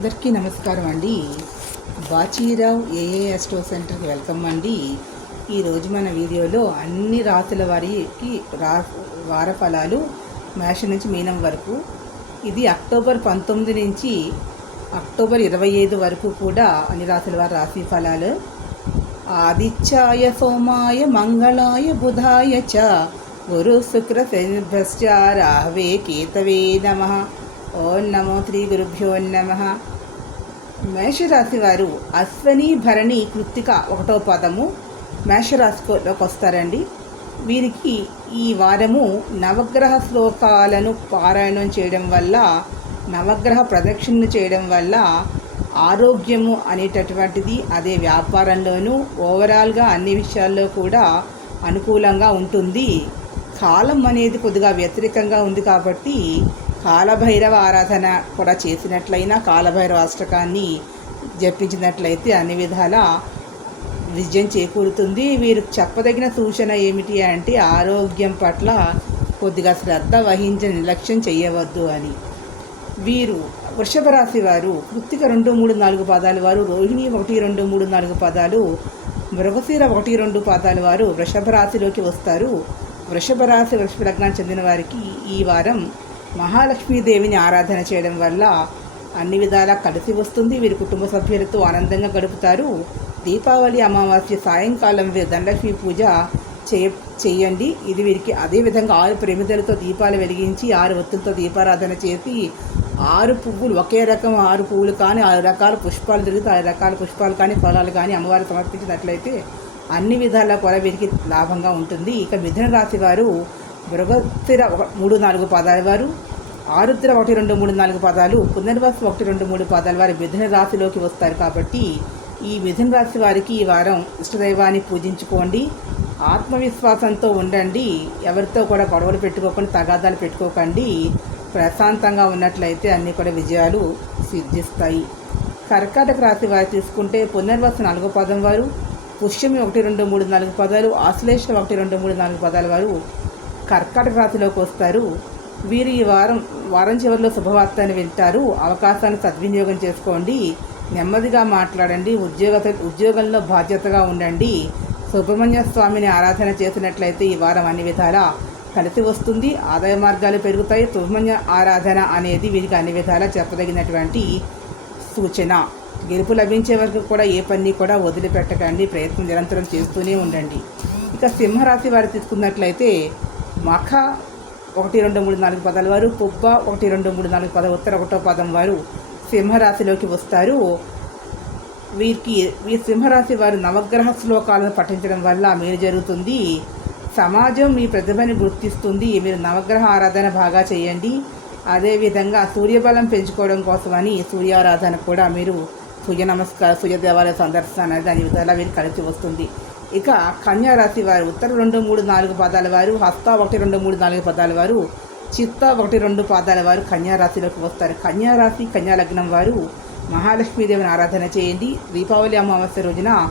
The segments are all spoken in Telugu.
అందరికీ నమస్కారం అండి. బాచీరావు ఏఏ అస్టో సెంటర్కి వెల్కమ్ అండి. ఈరోజు మన వీడియోలో అన్ని రాసుల వారికి రా వార ఫలాలు మేషం నుంచి మీనం వరకు. ఇది అక్టోబర్ పంతొమ్మిది నుంచి అక్టోబర్ ఇరవై ఐదు వరకు కూడా అన్ని రాసుల వారి రాశి ఫలాలు. ఆదిత్యాయ సోమాయ మంగళాయ బుధాయ చ గురు శుక్ర శనిభ్రశ్చ రాహవే కేతవే నమ. ఓం నమో శ్రీ గురుభ్యో నమ. మేషరాశి వారు అశ్వని భరణి కృత్తిక ఒకటో పదము మేషరాశిలోకి వస్తారండి. వీరికి ఈ వారము నవగ్రహ శ్లోకాలను పారాయణం చేయడం వల్ల నవగ్రహ ప్రదక్షిణ చేయడం వల్ల ఆరోగ్యము అనేటటువంటిది అదే వ్యాపారంలోనూ ఓవరాల్గా అన్ని విషయాల్లో కూడా అనుకూలంగా ఉంటుంది. కాలం అనేది కొద్దిగా వ్యతిరేకంగా ఉంది కాబట్టి కాలభైరవ ఆరాధన కూడా చేసినట్లయినా కాలభైరవ అష్టకాన్ని జపించినట్లయితే అన్ని విధాల విజయం చేకూరుతుంది. వీరు చెప్పదగిన సూచన ఏమిటి అంటే ఆరోగ్యం పట్ల కొద్దిగా శ్రద్ధ వహించి నిర్లక్ష్యం చేయవద్దు అని. వీరు వృషభ రాశి వారు కృత్తిక రెండు మూడు నాలుగు పాదాలు వారు రోహిణి ఒకటి రెండు మూడు నాలుగు పాదాలు మృగశీర ఒకటి రెండు పాదాలు వారు వృషభ రాశిలోకి వస్తారు. వృషభ రాశి వృషభ లగ్నానికి చెందిన వారికి ఈ వారం మహాలక్ష్మీదేవిని ఆరాధన చేయడం వల్ల అన్ని విధాలా కలిసి వస్తుంది. వీరి కుటుంబ సభ్యులతో ఆనందంగా గడుపుతారు. దీపావళి అమావాస్య సాయంకాలం ధనలక్ష్మి పూజ చేయ చేయండి. ఇది వీరికి అదేవిధంగా ఆరు ప్రమిదలతో దీపాలు వెలిగించి ఆరు ఒత్తులతో దీపారాధన చేసి ఆరు పువ్వులు ఒకే రకం ఆరు పువ్వులు కానీ ఆరు రకాల పుష్పాలు దొరికితే ఆరు రకాల పుష్పాలు కానీ ఫలాలు కానీ అమ్మవారు సమర్పించినట్లయితే అన్ని విధాల కూడా వీరికి లాభంగా ఉంటుంది. ఇక మిథున రాశి వారు బృహస్థిర ఒక మూడు నాలుగు పాదాల వారు ఆరుద్ర ఒకటి రెండు మూడు నాలుగు పదాలు పునర్వాసం ఒకటి రెండు మూడు పాదాల వారి మిథున రాశిలోకి వస్తారు కాబట్టి ఈ మిథున రాశి వారికి ఈ వారం ఇష్టదైవాన్ని పూజించుకోండి. ఆత్మవిశ్వాసంతో ఉండండి. ఎవరితో కూడా గొడవలు పెట్టుకోకుండా తగాదాలు పెట్టుకోకండి. ప్రశాంతంగా ఉన్నట్లయితే అన్నీ కూడా విజయాలు సిద్ధిస్తాయి. కర్కాటక రాశి వారు తీసుకుంటే పునర్వస నాలుగో పదం వారు పుష్యమి ఒకటి రెండు మూడు నాలుగు పదాలు ఆశ్లేష ఒకటి రెండు మూడు నాలుగు పదాల వారు కర్కాటక రాశిలోకి వస్తారు. వీరు ఈ వారం వారం చివరిలో శుభవార్తని వింటారు. అవకాశాన్ని సద్వినియోగం చేసుకోండి. నెమ్మదిగా మాట్లాడండి. ఉద్యోగ ఉద్యోగంలో బాధ్యతగా ఉండండి. సుబ్రహ్మణ్య స్వామిని ఆరాధన చేసినట్లయితే ఈ వారం అన్ని విధాలా కలిసి వస్తుంది. ఆదాయ మార్గాలు పెరుగుతాయి. సుబ్రహ్మణ్య ఆరాధన అనేది వీరికి అన్ని విధాలా చెప్పదగినటువంటి సూచన. గెలుపు లభించే వరకు కూడా ఏ పని కూడా వదిలిపెట్టకండి. ప్రయత్నం నిరంతరం చేస్తూనే ఉండండి. ఇక సింహరాశి వారు తీసుకున్నట్లయితే మఖ ఒకటి రెండు మూడు నాలుగు పదాల వారు పుబ్బ ఒకటి రెండు మూడు నాలుగు పద ఉత్తర ఒకటో పదం వారు సింహరాశిలోకి వస్తారు. వీరికి ఈ సింహరాశి వారు నవగ్రహ శ్లోకాలను పఠించడం వల్ల మేలు జరుగుతుంది. సమాజం మీ ప్రతిభని గుర్తిస్తుంది. మీరు నవగ్రహ ఆరాధన బాగా చేయండి. అదేవిధంగా సూర్యబలం పెంచుకోవడం కోసమని సూర్యారాధన కూడా మీరు సూర్య నమస్కార సూర్య దేవాలయ సందర్శన అనేది దాని విధాలా వీరు కలిసి వస్తుంది. ఇక కన్యారాశి వారు ఉత్తర రెండు మూడు నాలుగు పాదాల వారు హస్త ఒకటి రెండు మూడు నాలుగు పదాల వారు చిత్త ఒకటి రెండు పాదాల వారు కన్యారాశిలోకి వస్తారు. కన్యారాశి కన్యాలగ్నం వారు మహాలక్ష్మీదేవిని ఆరాధన చేయండి. దీపావళి అమావాస్య రోజున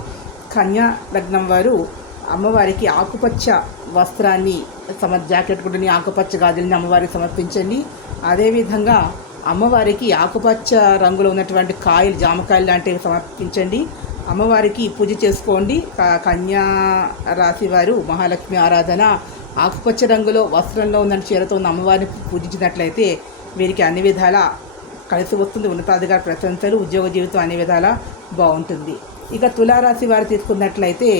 కన్యా లగ్నం వారు అమ్మవారికి ఆకుపచ్చ వస్త్రాన్ని సమ జాకెట్ గుడ్డని ఆకుపచ్చ గాజులని అమ్మవారికి సమర్పించండి. అదేవిధంగా అమ్మవారికి ఆకుపచ్చ రంగులో ఉన్నటువంటి కాయలు జామకాయలు లాంటివి సమర్పించండి. అమ్మవారికి పూజ చేసుకోండి. కన్యా రాశి వారు మహాలక్ష్మి ఆరాధన ఆకుపచ్చ రంగులో వస్త్రంలో ఉన్న చీరతో ఉన్న అమ్మవారిని పూజించినట్లయితే వీరికి అన్ని విధాల కలిసి వస్తుంది. ఉన్నతాధికార ప్రశంసలు ఉద్యోగ జీవితం అన్ని విధాల బాగుంటుంది. ఇక తులారాశి వారు తీసుకున్నట్లయితే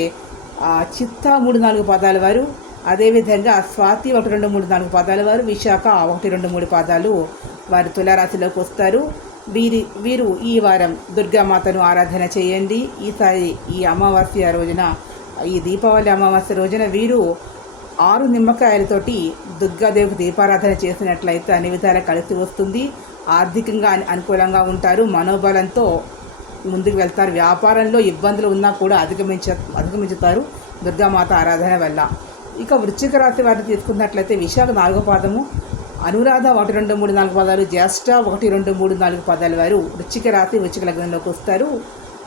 చిత్త మూడు నాలుగు పాదాల వారు అదేవిధంగా స్వాతి ఒకటి రెండు మూడు నాలుగు పాదాల వారు విశాఖ ఒకటి రెండు మూడు పాదాలు వారు తులారాశిలోకి వస్తారు. వీరి వీరు ఈ వారం దుర్గామాతను ఆరాధన చేయండి. ఈసారి ఈ అమావాస్య రోజున ఈ దీపావళి అమావాస్య రోజున వీరు ఆరు నిమ్మకాయలతోటి దుర్గాదేవికి దీపారాధన చేసినట్లయితే అన్ని విధాలా కలిసి వస్తుంది. ఆర్థికంగా అనుకూలంగా ఉంటారు. మనోబలంతో ముందుకు వెళ్తారు. వ్యాపారంలో ఇబ్బందులు ఉన్నా కూడా అధిగమించ అధిగమించుతారు దుర్గామాత ఆరాధన వల్ల. ఇక వృశ్చిక రాశి వారిని తీసుకున్నట్లయితే విశాఖ నాలుగో పాదము అనురాధ ఒకటి రెండు మూడు నాలుగు పదాలు జ్యేష్ఠ ఒకటి రెండు మూడు నాలుగు పదాలు వారు వృచ్చిక రాశి వృచ్చిక లగ్నంలోకి వస్తారు.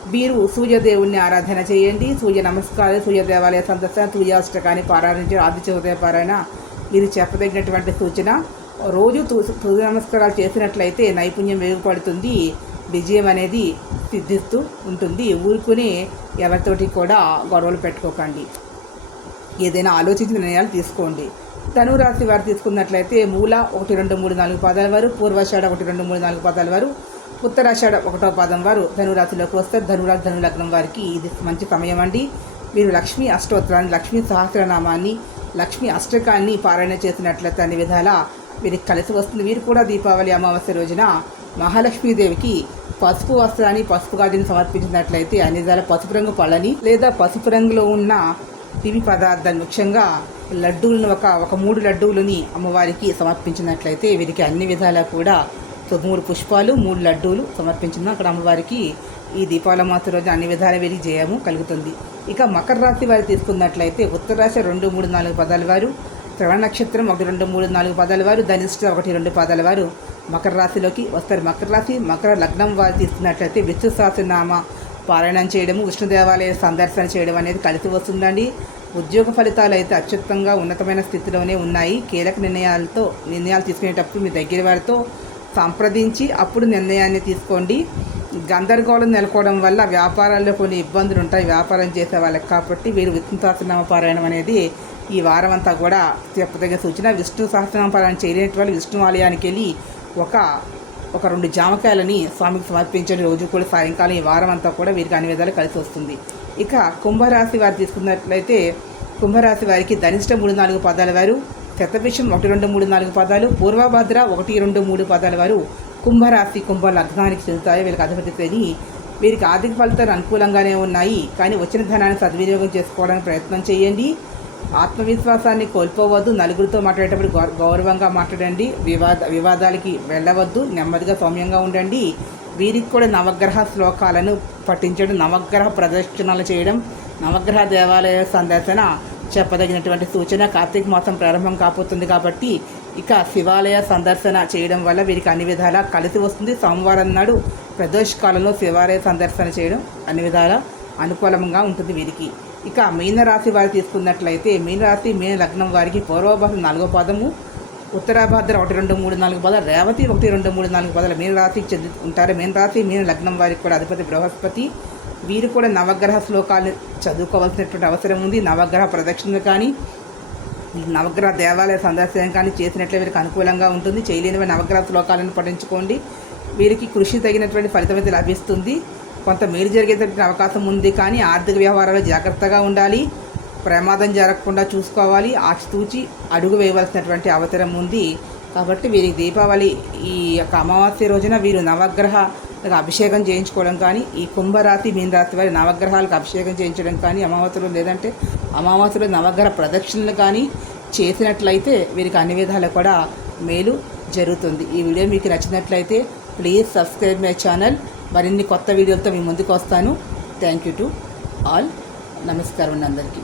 వీరు సూర్యదేవుణ్ణి ఆరాధన చేయండి. సూర్య నమస్కారం సూర్య దేవాలయ సందర్శన సూర్యాష్టకాన్ని పారాయణ ఆదిత్య ఉదయ పారాయణ ఇది చెప్పదగినటువంటి సూచన. రోజు తూ- సూర్య నమస్కారాలు చేసినట్లయితే నైపుణ్యం మెరుగుపడుతుంది విజయం అనేది సిద్ధిస్తూ ఉంటుంది. ఊరుకుని ఎవరితోటి కూడా గొడవలు పెట్టుకోకండి. ఏదైనా ఆలోచించిన నిర్ణయాలు తీసుకోండి. ధనురాశి వారు తీసుకున్నట్లయితే మూల ఒకటి రెండు మూడు నాలుగు పాదాల వారు పూర్వాషాఢ ఒకటి రెండు మూడు నాలుగు పాదాల వారు ఉత్తరాషాఢ ఒకటో పాదం వారు ధనురాశిలోకి వస్తారు. ధనురాశి ధను లగ్నం వారికి ఇది మంచి సమయం అండి. మీరు లక్ష్మీ అష్టోత్తరాన్ని లక్ష్మీ సహస్రనామాన్ని లక్ష్మీ అష్టకాన్ని పారాయణ చేసినట్లయితే అన్ని విధాల వీరికి కలిసి వస్తుంది. వీరు కూడా దీపావళి అమావాస్య రోజున మహాలక్ష్మీదేవికి పసుపు వస్త్రాన్ని పసుపు గాజుని సమర్పించినట్లయితే అన్ని విధాల పసుపు రంగు పళ్ళని లేదా పసుపు రంగులో ఉన్న పివి పదార్థాలు ముఖ్యంగా లడ్డూలను ఒక ఒక మూడు లడ్డూలని అమ్మవారికి సమర్పించినట్లయితే వీరికి అన్ని విధాలా కూడా మూడు పుష్పాలు మూడు లడ్డూలు సమర్పించిన అక్కడ అమ్మవారికి ఈ దీపావళి మాస రోజు అన్ని విధాల వీరికి జయము కలుగుతుంది. ఇక మకర రాశి వారు తీసుకున్నట్లయితే ఉత్తర రాశి రెండు మూడు నాలుగు పదాల వారు శ్రవణ నక్షత్రం ఒకటి రెండు మూడు నాలుగు పదాల వారు ధనిష్ట ఒకటి రెండు పదాల వారు మకర రాశిలోకి వస్తారు. మకర రాశి మకర లగ్నం వారు తీసుకున్నట్లయితే విష్ణు సహస్రనామ పారాయణం చేయడము విష్ణు దేవాలయ సందర్శన చేయడం అనేది కలిసి వస్తుందండి. ఉద్యోగ ఫలితాలు అయితే అత్యుత్తంగా ఉన్నతమైన స్థితిలోనే ఉన్నాయి. కీలక నిర్ణయాలతో నిర్ణయాలు తీసుకునేటప్పుడు మీ దగ్గర వారితో సంప్రదించి అప్పుడు నిర్ణయాన్ని తీసుకోండి. గందరగోళం నెలకోవడం వల్ల వ్యాపారాల్లో కొన్ని ఇబ్బందులు ఉంటాయి. వ్యాపారం చేసే వాళ్ళకి కాబట్టి వీరు విష్ణు సహస్రనామ పారాయణం అనేది ఈ వారం అంతా కూడా చెప్పదగిన సూచన. విష్ణు సహస్రనామ పారాయణం చేయలేని వాళ్ళు విష్ణు ఆలయానికి వెళ్ళి ఒక ఒక రెండు జామకాయలని స్వామికి సమర్పించండి. రోజు కూడా సాయంకాలం ఈ వారం అంతా కూడా వీరికి అన్ని విధాలు కలిసి వస్తుంది. ఇక కుంభరాశి వారు తీసుకున్నట్లయితే కుంభరాశి వారికి ధనిష్ట మూడు నాలుగు పదాల వారు శతభిషం ఒకటి రెండు మూడు నాలుగు పదాలు పూర్వభద్ర ఒకటి రెండు మూడు పదాల వారు కుంభరాశి కుంభ లగ్నానికి చెందుతాయి వీరికి అధిపతి వీరికి ఆర్థిక ఫలితాలు అనుకూలంగానే ఉన్నాయి. కానీ వచ్చిన ధనాన్ని సద్వినియోగం చేసుకోవడానికి ప్రయత్నం చేయండి. ఆత్మవిశ్వాసాన్ని కోల్పోవద్దు. నలుగురితో మాట్లాడేటప్పుడు గౌరవంగా మాట్లాడండి. వివాద వివాదాలకి వెళ్ళవద్దు. నెమ్మదిగా సౌమ్యంగా ఉండండి. వీరికి కూడా నవగ్రహ శ్లోకాలను పఠించడం నవగ్రహ ప్రదర్శనలు చేయడం నవగ్రహ దేవాలయ సందర్శన చెప్పదగినటువంటి సూచన. కార్తీక మాసం ప్రారంభం కాబోతుంది కాబట్టి ఇక శివాలయ సందర్శన చేయడం వల్ల వీరికి అన్ని విధాలా కలిసి వస్తుంది. సోమవారం నాడు ప్రదోష కాలంలో శివాలయ సందర్శన చేయడం అన్ని విధాలా అనుకూలంగా ఉంటుంది వీరికి. ఇక మీనరాశి వారు తీసుకున్నట్లయితే మీనరాశి మీన లగ్నం వారికి పూర్వభాగం నాలుగో పాదము ఉత్తరాభాద్ర ఒకటి రెండు మూడు నాలుగు పదాలు రేవతి ఒకటి రెండు మూడు నాలుగు పదాలు మీనరాశికి చెంది ఉంటారు. మీనరాశి మీన లగ్నం వారికి కూడా అధిపతి బృహస్పతి. వీరు కూడా నవగ్రహ శ్లోకాలు చదువుకోవాల్సినటువంటి అవసరం ఉంది. నవగ్రహ ప్రదక్షిణలు కానీ నవగ్రహ దేవాలయ సందర్శనం కానీ చేసినట్లే వీరికి అనుకూలంగా ఉంటుంది. చేయలేని నవగ్రహ శ్లోకాలను పఠించుకోండి. వీరికి కృషి తగినటువంటి ఫలితం అయితే లభిస్తుంది. కొంత మేలు జరిగేటటువంటి అవకాశం ఉంది కానీ ఆర్థిక వ్యవహారాలు జాగ్రత్తగా ఉండాలి. ప్రమాదం జరగకుండా చూసుకోవాలి. ఆచితూచి అడుగు వేయవలసినటువంటి అవసరం ఉంది. కాబట్టి వీరికి దీపావళి ఈ యొక్క అమావాస్య రోజున వీరు నవగ్రహ అభిషేకం చేయించుకోవడం కానీ ఈ కుంభరాతి మీనరాశి వారి నవగ్రహాలకు అభిషేకం చేయించడం కానీ అమావాస్యలో లేదంటే అమావాస్యలో నవగ్రహ ప్రదక్షిణలు కానీ చేసినట్లయితే వీరికి అన్ని విధాలు కూడా మేలు జరుగుతుంది. ఈ వీడియో మీకు నచ్చినట్లయితే ప్లీజ్ సబ్స్క్రైబ్ మై ఛానల్. మరిన్ని కొత్త వీడియోలతో మీ ముందుకు వస్తాను. థ్యాంక్ యూ టు ఆల్ నమస్కారం అండి అందరికీ.